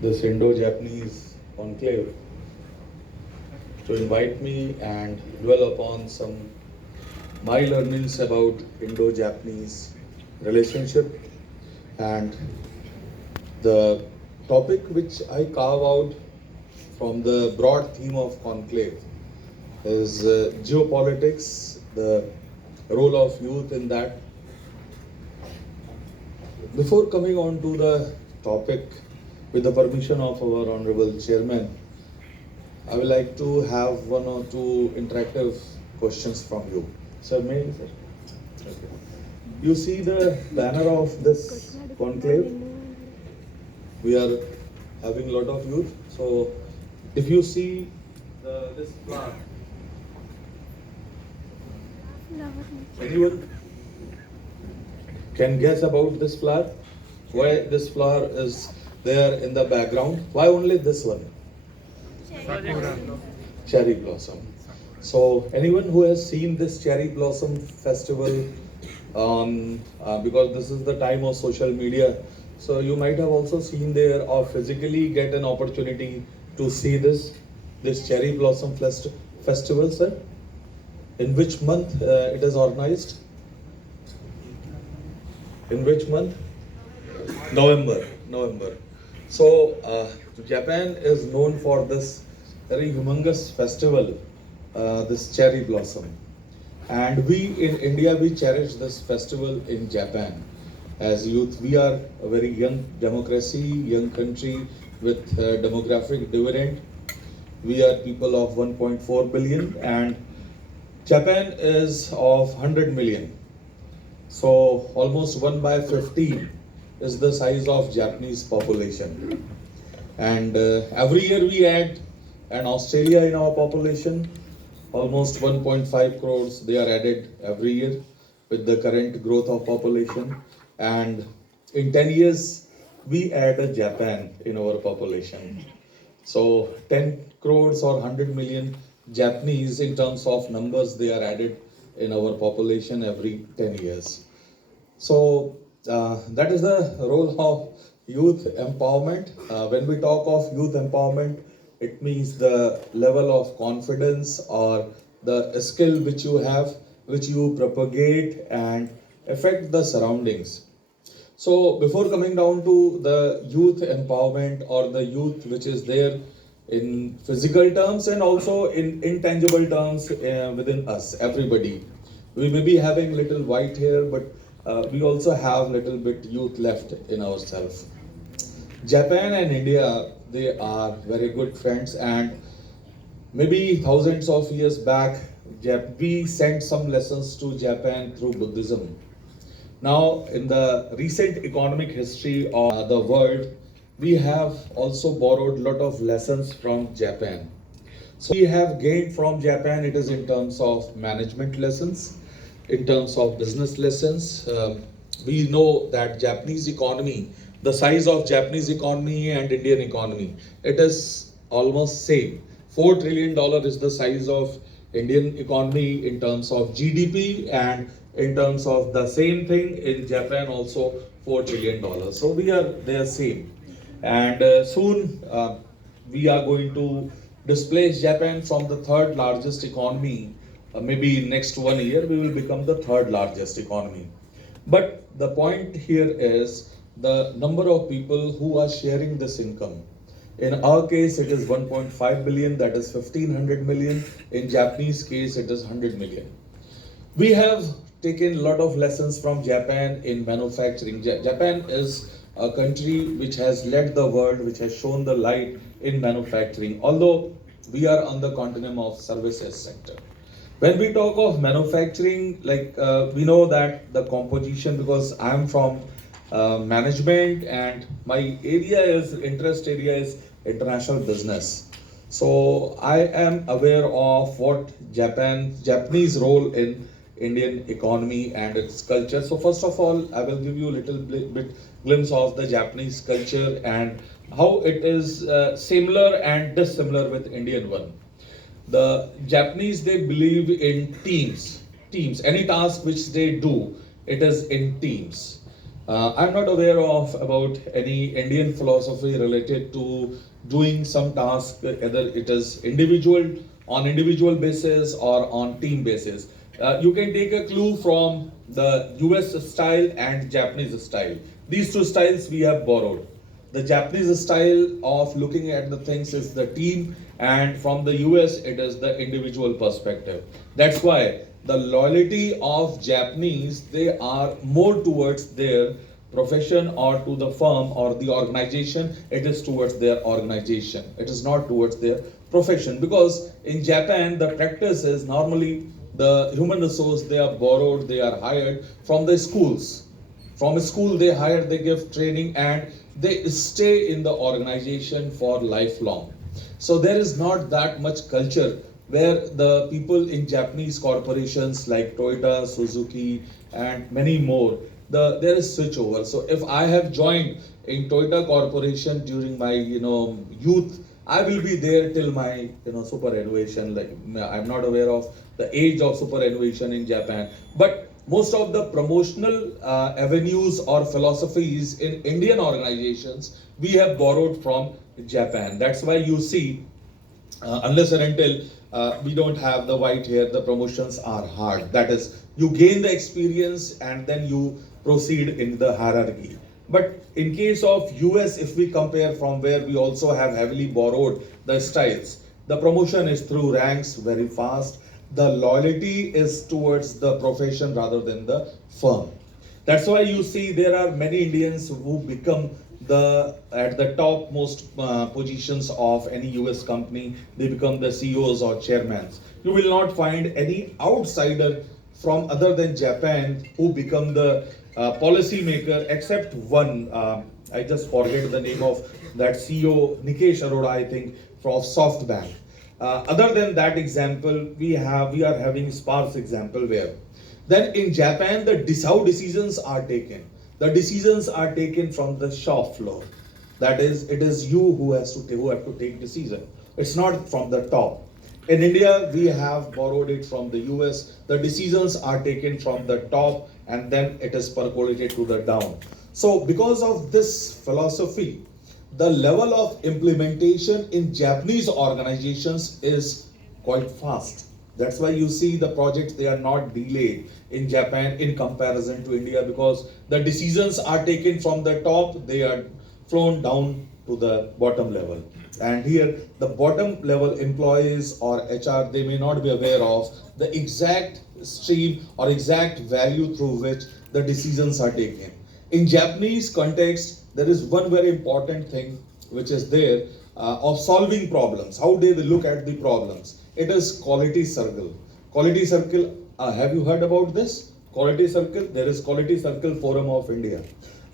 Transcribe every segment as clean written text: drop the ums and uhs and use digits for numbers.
this Indo-Japanese conclave to invite me and dwell upon some my learnings about Indo-Japanese relationship, and the topic which I carve out from the broad theme of conclave is geopolitics, the role of youth in that. Before coming on to the topic, with the permission of our Honorable Chairman, I would like to have one or two interactive questions from you. Sir, may I, sir? Okay. You see the banner of this conclave? We are having a lot of youth. So, if you see this flower, anyone can guess about this flower? Why this flower is there in the background? Why only this one? Cherry blossom. So anyone who has seen this cherry blossom festival, because this is the time of social media, so you might have also seen there or physically get an opportunity to see this cherry blossom festival, sir. In which month it is organized? In which month? November. So Japan is known for this very humongous festival, this cherry blossom, and we in India we cherish this festival in Japan. As youth, we are a very young democracy, young country with demographic dividend. We are people of 1.4 billion, and Japan is of 100 million. So almost 1 by 15 is the size of Japanese population. And every year we add an Australia in our population, almost 1.5 crores they are added every year with the current growth of population. And in 10 years, we add a Japan in our population. So 10 crores or 100 million Japanese in terms of numbers they are added in our population every 10 years. So that is the role of youth empowerment. When we talk of youth empowerment, it means the level of confidence or the skill which you have, which you propagate and affect the surroundings. So before coming down to the youth empowerment or the youth which is there in physical terms and also in intangible terms within us, everybody. We may be having little white hair, but we also have little bit youth left in ourselves. Japan and India, they are very good friends, and maybe thousands of years back, we sent some lessons to Japan through Buddhism. Now, in the recent economic history of the world, we have also borrowed a lot of lessons from Japan. So we have gained from Japan, it is in terms of management lessons, in terms of business lessons. We know that Japanese economy, the size of Japanese economy and Indian economy, it is almost same. $4 trillion is the size of Indian economy in terms of GDP, and in terms of the same thing in Japan also $4 trillion. So they are same. And soon we are going to displace Japan from the third largest economy. Maybe next 1 year we will become the third largest economy. But the point here is the number of people who are sharing this income. In our case, it is 1.5 billion, that is 1500 million. In Japanese case, it is 100 million. We have taken a lot of lessons from Japan in manufacturing. Japan is a country which has led the world, which has shown the light in manufacturing, although we are on the continent of services sector. When we talk of manufacturing, we know that the composition, because I am from management and my interest area is international business. So I am aware of what Japanese role in Indian economy and its culture. So first of all, I will give you a little bit glimpse of the Japanese culture and how it is similar and dissimilar with Indian one. The Japanese, they believe in teams. Any task which they do, it is in teams. I'm not aware of about any Indian philosophy related to doing some task, whether it is individual on individual basis or on team basis. You can take a clue from the US style and Japanese style. These two styles we have borrowed. The Japanese style of looking at the things is the team, and from the US it is the individual perspective. That's why the loyalty of Japanese, they are more towards their profession or to the firm or the organization. It is towards their organization, it is not towards their profession, because in Japan the practice is normally the human resource, they are borrowed, they are hired from the schools. From a school they hire, they give training, and they stay in the organization for lifelong. So there is not that much culture where the people in Japanese corporations like Toyota, Suzuki, and many more, there is switchover. So if I have joined in Toyota Corporation during my youth, I will be there till my superannuation. Like, I'm not aware of the age of superannuation in Japan, but most of the promotional avenues or philosophies in Indian organizations we have borrowed from Japan. That's why you see, unless and until we don't have the white hair, the promotions are hard. That is, you gain the experience and then you proceed in the hierarchy. But in case of US, if we compare from where we also have heavily borrowed the styles, the promotion is through ranks very fast. The loyalty is towards the profession rather than the firm. That's why you see there are many Indians who become at the top most positions of any US company. They become the CEOs or chairmen. You will not find any outsider from other than Japan who become the policy maker, except one. I just forget the name of that CEO, Nikesh Arora, I think, from SoftBank. Other than that example, we are having sparse example where then in Japan how decisions are taken. The decisions are taken from the shop floor. That is, it is you who have to take decision. It's not from the top. In India, we have borrowed it from the US. The decisions are taken from the top and then it is percolated to the down. So because of this philosophy, the level of implementation in Japanese organizations is quite fast. That's why you see the projects, they are not delayed in Japan in comparison to India, because the decisions are taken from the top, they are flown down to the bottom level. And here the bottom level employees or HR, they may not be aware of the exact stream or exact value through which the decisions are taken. In Japanese context, there is one very important thing which is there of solving problems. How they look at the problems. It is quality circle. Quality circle, have you heard about this? Quality circle, there is Quality Circle Forum of India.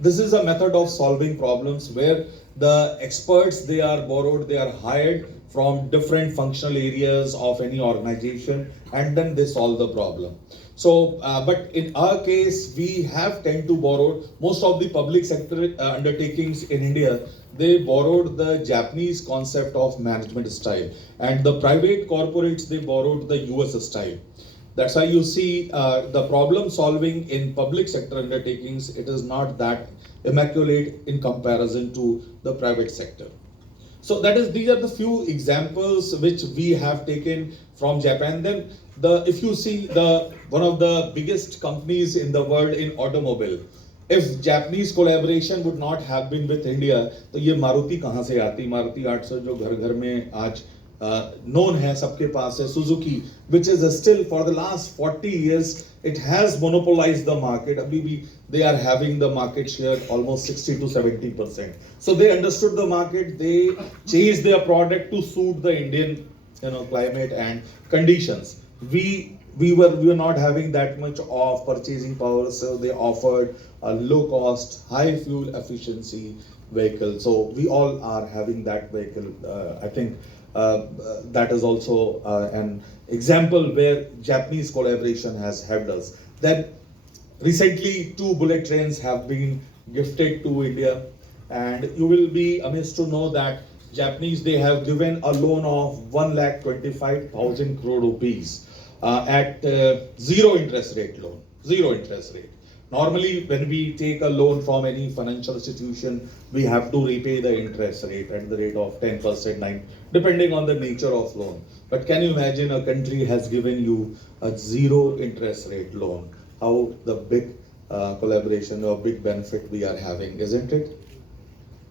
This is a method of solving problems where the experts, they are borrowed, they are hired from different functional areas of any organization, and then they solve the problem. So, but in our case, we have tend to borrow most of the public sector undertakings in India. They borrowed the Japanese concept of management style, and the private corporates, they borrowed the US style. That's why you see the problem solving in public sector undertakings, it is not that immaculate in comparison to the private sector. So these are the few examples which we have taken from Japan. Then if you see one of the biggest companies in the world in automobile, if Japanese collaboration would not have been with India, तो ये मारुति कहाँ से आती? मारुति 800 जो घर घर में आज known है, सबके पास है. Suzuki, which is still for the last 40 years, it has monopolized the market. अभी भी they are having the market share almost 60 to 70%. So they understood the market. They changed their product to suit the Indian climate and conditions. We were not having that much of purchasing power, so they offered a low cost, high fuel efficiency vehicle. So we all are having that vehicle. I think that is also an example where Japanese collaboration has helped us. Then recently 2 bullet trains have been gifted to India, and you will be amazed to know that Japanese, they have given a loan of 1,25,000 crore rupees at zero interest rate loan, zero interest rate. Normally, when we take a loan from any financial institution, we have to repay the interest rate at the rate of 10%, 9, depending on the nature of loan. But can you imagine a country has given you a zero interest rate loan? How the big collaboration or big benefit we are having, isn't it?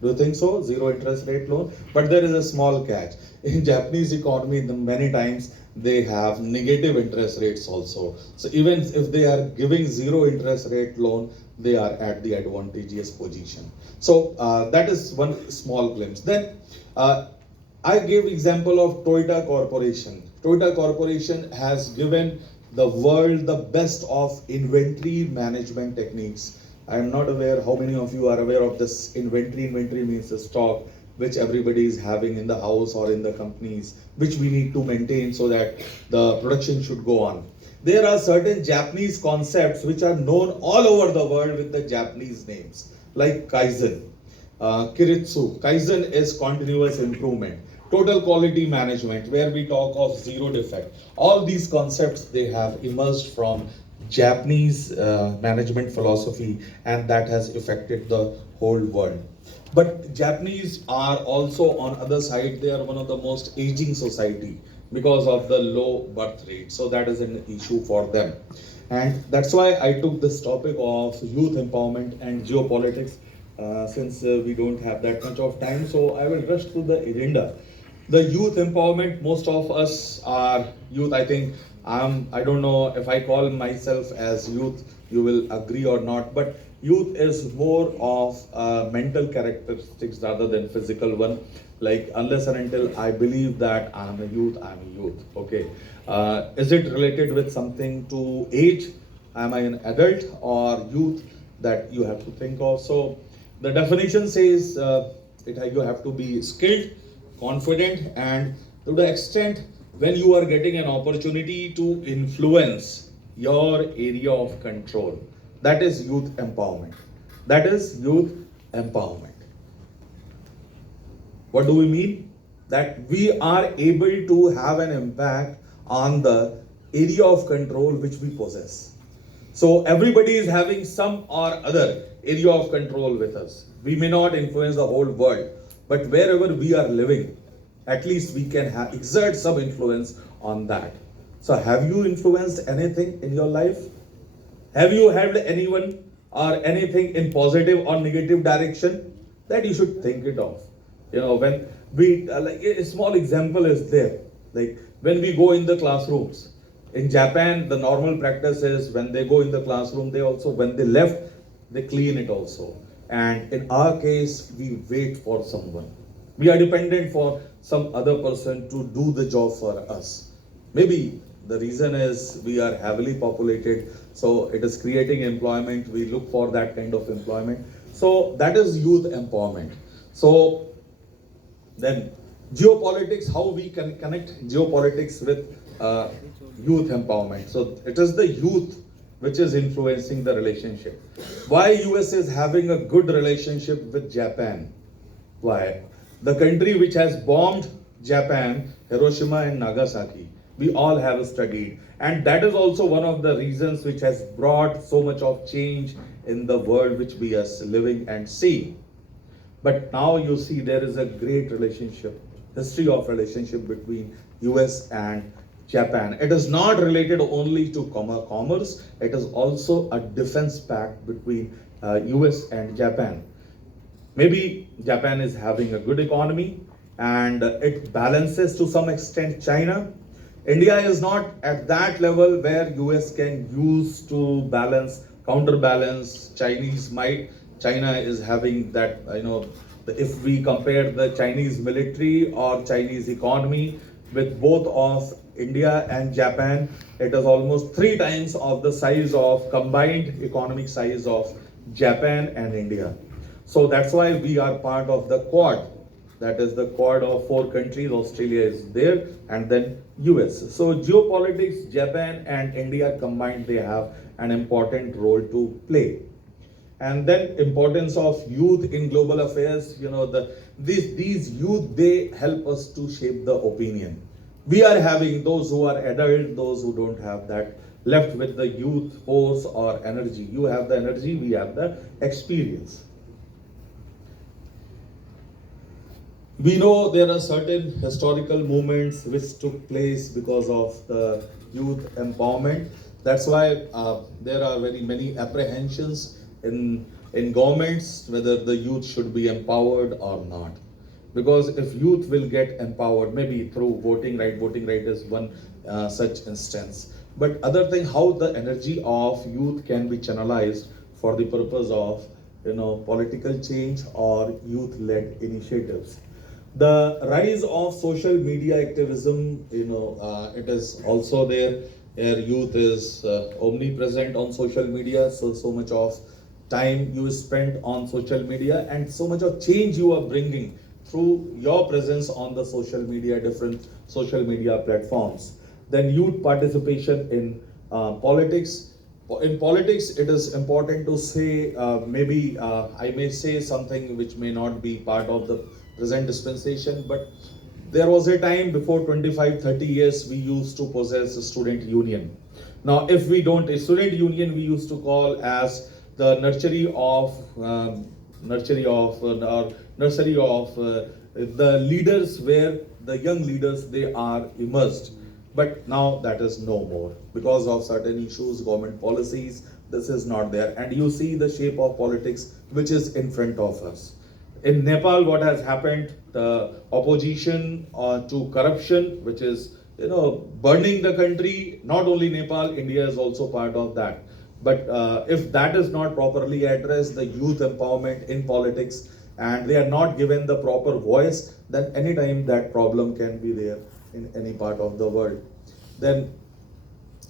Do you think so? Zero interest rate loan. But there is a small catch. In Japanese economy, many times they have negative interest rates also. So even if they are giving zero interest rate loan, they are at the advantageous position. So that is one small glimpse. Then I gave example of Toyota Corporation. Toyota Corporation has given the world the best of inventory management techniques. I am not aware how many of you are aware of this inventory. Inventory means the stock which everybody is having in the house or in the companies, which we need to maintain so that the production should go on. There are certain Japanese concepts which are known all over the world with the Japanese names, like Kaizen, Kiritsu. Kaizen is continuous improvement. Total quality management, where we talk of zero defect. All these concepts, they have emerged from Japanese management philosophy, and that has affected the whole world. But Japanese are also on other side, they are one of the most aging society because of the low birth rate. So that is an issue for them. And that's why I took this topic of youth empowerment and geopolitics, since we don't have that much of time. So I will rush through the agenda. The youth empowerment, most of us are youth. I think I don't know if I call myself as youth, you will agree or not, but youth is more of mental characteristics rather than physical one. Like unless and until I believe that I'm a youth, I'm a youth. Okay. Is it related with something to age? Am I an adult or youth? That you have to think of. So the definition says you have to be skilled, confident, and to the extent when you are getting an opportunity to influence your area of control. That is youth empowerment. That is youth empowerment. What do we mean? That we are able to have an impact on the area of control which we possess. So everybody is having some or other area of control with us. We may not influence the whole world, but wherever we are living, at least we can exert some influence on that. So have you influenced anything in your life? Have you helped anyone or anything in positive or negative direction? That you should think it of. When we, like a small example is there, like when we go in the classrooms. In Japan, the normal practice is when they go in the classroom, they also, when they left, they clean it also. And in our case, we wait for someone. We are dependent for some other person to do the job for us. Maybe the reason is we are heavily populated, so it is creating employment. We look for that kind of employment. So that is youth empowerment. So then geopolitics, how we can connect geopolitics with youth empowerment. So it is the youth which is influencing the relationship. Why US is having a good relationship with Japan? Why? The country which has bombed Japan, Hiroshima and Nagasaki, we all have studied. And that is also one of the reasons which has brought so much of change in the world which we are living and seeing. But now you see there is a great relationship, history of relationship between US and Japan. It is not related only to commerce, it is also a defense pact between US and Japan. Maybe Japan is having a good economy and it balances to some extent China. India is not at that level where US can use to balance, counterbalance Chinese might. China is having that, if we compare the Chinese military or Chinese economy with both of India and Japan, it is almost 3 times of the size of combined economic size of Japan and India. So that's why we are part of the Quad. That is the Quad of 4 countries. Australia is there and then US. So geopolitics, Japan and India combined, they have an important role to play. And then importance of youth in global affairs, these youth, they help us to shape the opinion. We are having those who are adult, those who don't have that left with the youth force or energy. You have the energy, we have the experience. We know there are certain historical movements which took place because of the youth empowerment. That's why there are very many apprehensions in governments whether the youth should be empowered or not. Because if youth will get empowered, maybe through voting right is one such instance. But other thing, how the energy of youth can be channelized for the purpose of political change or youth-led initiatives. The rise of social media activism, it is also there. Where youth is omnipresent on social media, so much of time you spend on social media and so much of change you are bringing through your presence on the social media, different social media platforms. Then youth participation in politics. In politics, it is important to say, maybe I may say something which may not be part of the present dispensation, but there was a time before 25, 30 years, we used to possess a student union. Now, if we don't, a student union we used to call as the nursery of the leaders, where the young leaders, they are immersed. But now that is no more because of certain issues, government policies. This is not there, and you see the shape of politics which is in front of us. In Nepal, what has happened? The opposition to corruption, which is burning the country. Not only Nepal, India is also part of that. But if that is not properly addressed, the youth empowerment in politics, and they are not given the proper voice, then anytime that problem can be there in any part of the world. Then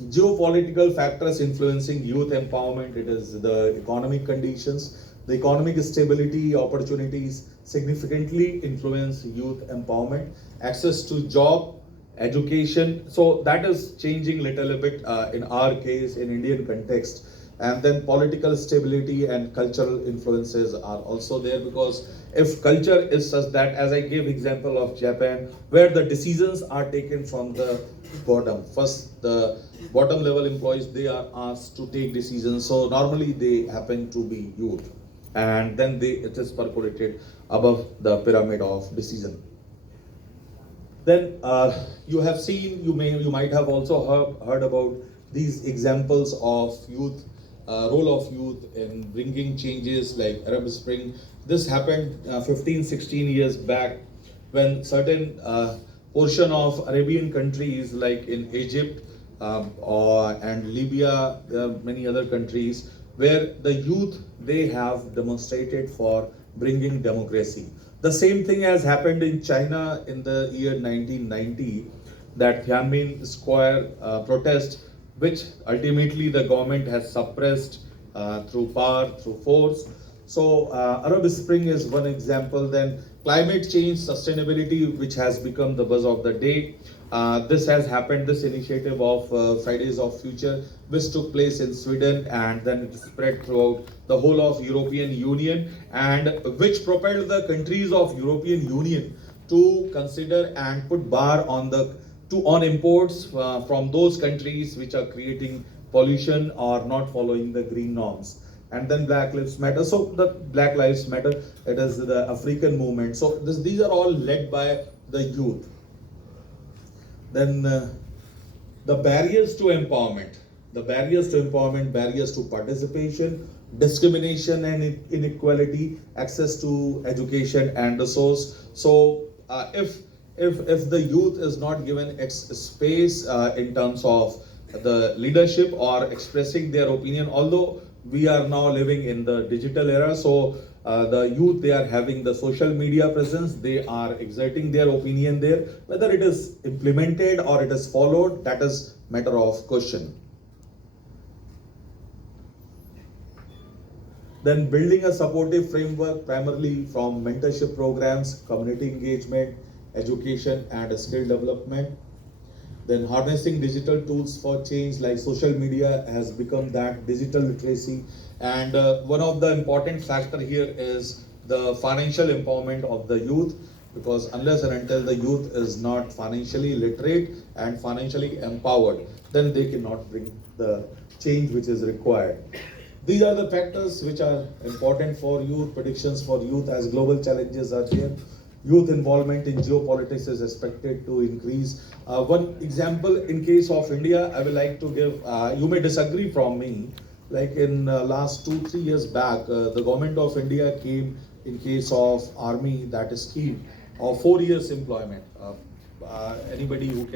geopolitical factors influencing youth empowerment, it is the economic conditions. The economic stability opportunities significantly influence youth empowerment. Access to job, education, so that is changing little bit in our case in Indian context. And then political stability and cultural influences are also there, because if culture is such that, as I gave example of Japan, where the decisions are taken from the bottom. First, the bottom level employees, they are asked to take decisions. So normally they happen to be youth, and then it is percolated above the pyramid of decision. Then you have seen, you might have also heard about these examples of youth, role of youth in bringing changes like Arab Spring. This happened 15, 16 years back, when certain portion of Arabian countries like in Egypt and Libya, there are many other countries where the youth, they have demonstrated for bringing democracy. The same thing has happened in China in the year 1990, that Tiananmen Square protest, which ultimately the government has suppressed through power, through force. So Arab Spring is one example. Then climate change, sustainability, which has become the buzz of the day. This has happened, this initiative of Fridays of Future, which took place in Sweden, and then it spread throughout the whole of European Union, and which propelled the countries of European Union to consider and put bar on imports from those countries which are creating pollution or not following the green norms. And then Black Lives Matter. So the Black Lives Matter, it is the African movement. So these are all led by the youth. Then the barriers to empowerment, barriers to participation, discrimination and inequality, access to education and resource. So if the youth is not given space in terms of the leadership or expressing their opinion, although we are now living in the digital era, so the youth, they are having the social media presence, they are exerting their opinion there. Whether it is implemented or it is followed, that is matter of question. Then building a supportive framework primarily from mentorship programs, community engagement, education and skill development. Then harnessing digital tools for change, like social media has become that digital literacy. And one of the important factor here is the financial empowerment of the youth. because unless and until the youth is not financially literate and financially empowered, then they cannot bring the change which is required. These are the factors which are important for youth, predictions for youth as global challenges are there. Youth involvement in geopolitics is expected to increase. One example in case of India, I would like to give, you may disagree from me, like in last 2-3 years back, the government of India came in case of army, that is scheme of 4 years employment. Anybody who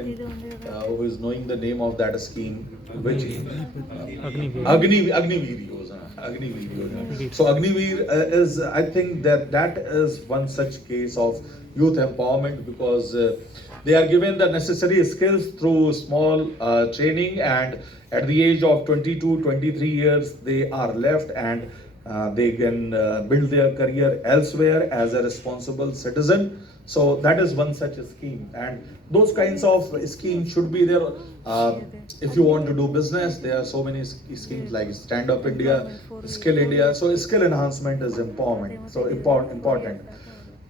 is knowing the name of that scheme, which Agniveer Yojana. Agniveer Yojana. So Agniveer is, I think that is one such case of youth empowerment, because they are given the necessary skills through small training, and at the age of 22, 23 years they are left, and they can build their career elsewhere as a responsible citizen. So that is one such a scheme, and those kinds of schemes should be there. If you want to do business, there are so many schemes like Stand Up India, Skill India. So skill enhancement is empowerment. So important.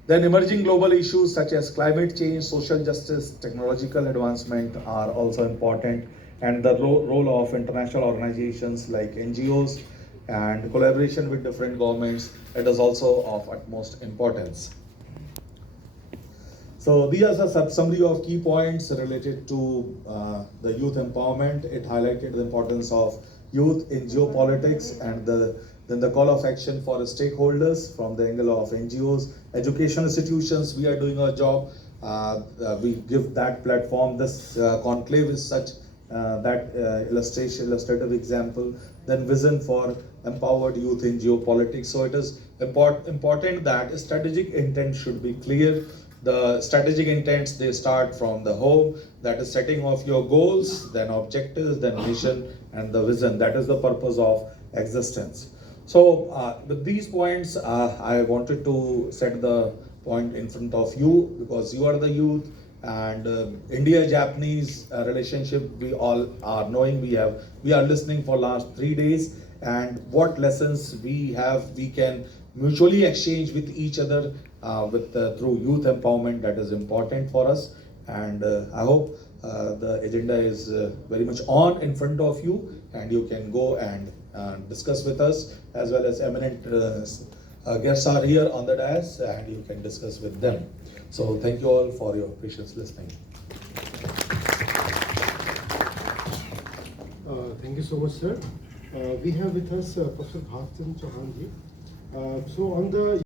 Then emerging global issues such as climate change, social justice, technological advancement are also important, and the role of international organizations like NGOs and collaboration with different governments, it is also of utmost importance. So these are the summary of key points related to the youth empowerment. It highlighted the importance of youth in geopolitics, and then the call of action for stakeholders from the angle of NGOs, education institutions. We are doing our job. We give that platform. This conclave is such that illustrative example. Then vision for empowered youth in geopolitics. So it is important that strategic intent should be clear. The strategic intents, they start from the home, that is setting of your goals, then objectives, then mission, and the vision. That is the purpose of existence. So with these points, I wanted to set the point in front of you, because you are the youth, and India-Japanese relationship, we all are knowing. We are listening for last 3 days, and what lessons we can mutually exchange with each other through youth empowerment. That is important for us, and I hope the agenda is very much on in front of you, and you can go and discuss with us, as well as eminent guests are here on the dais, and you can discuss with them. So thank you all for your precious listening. Thank you so much, sir. We have with us Professor Bhakchan Chauhan ji. So on the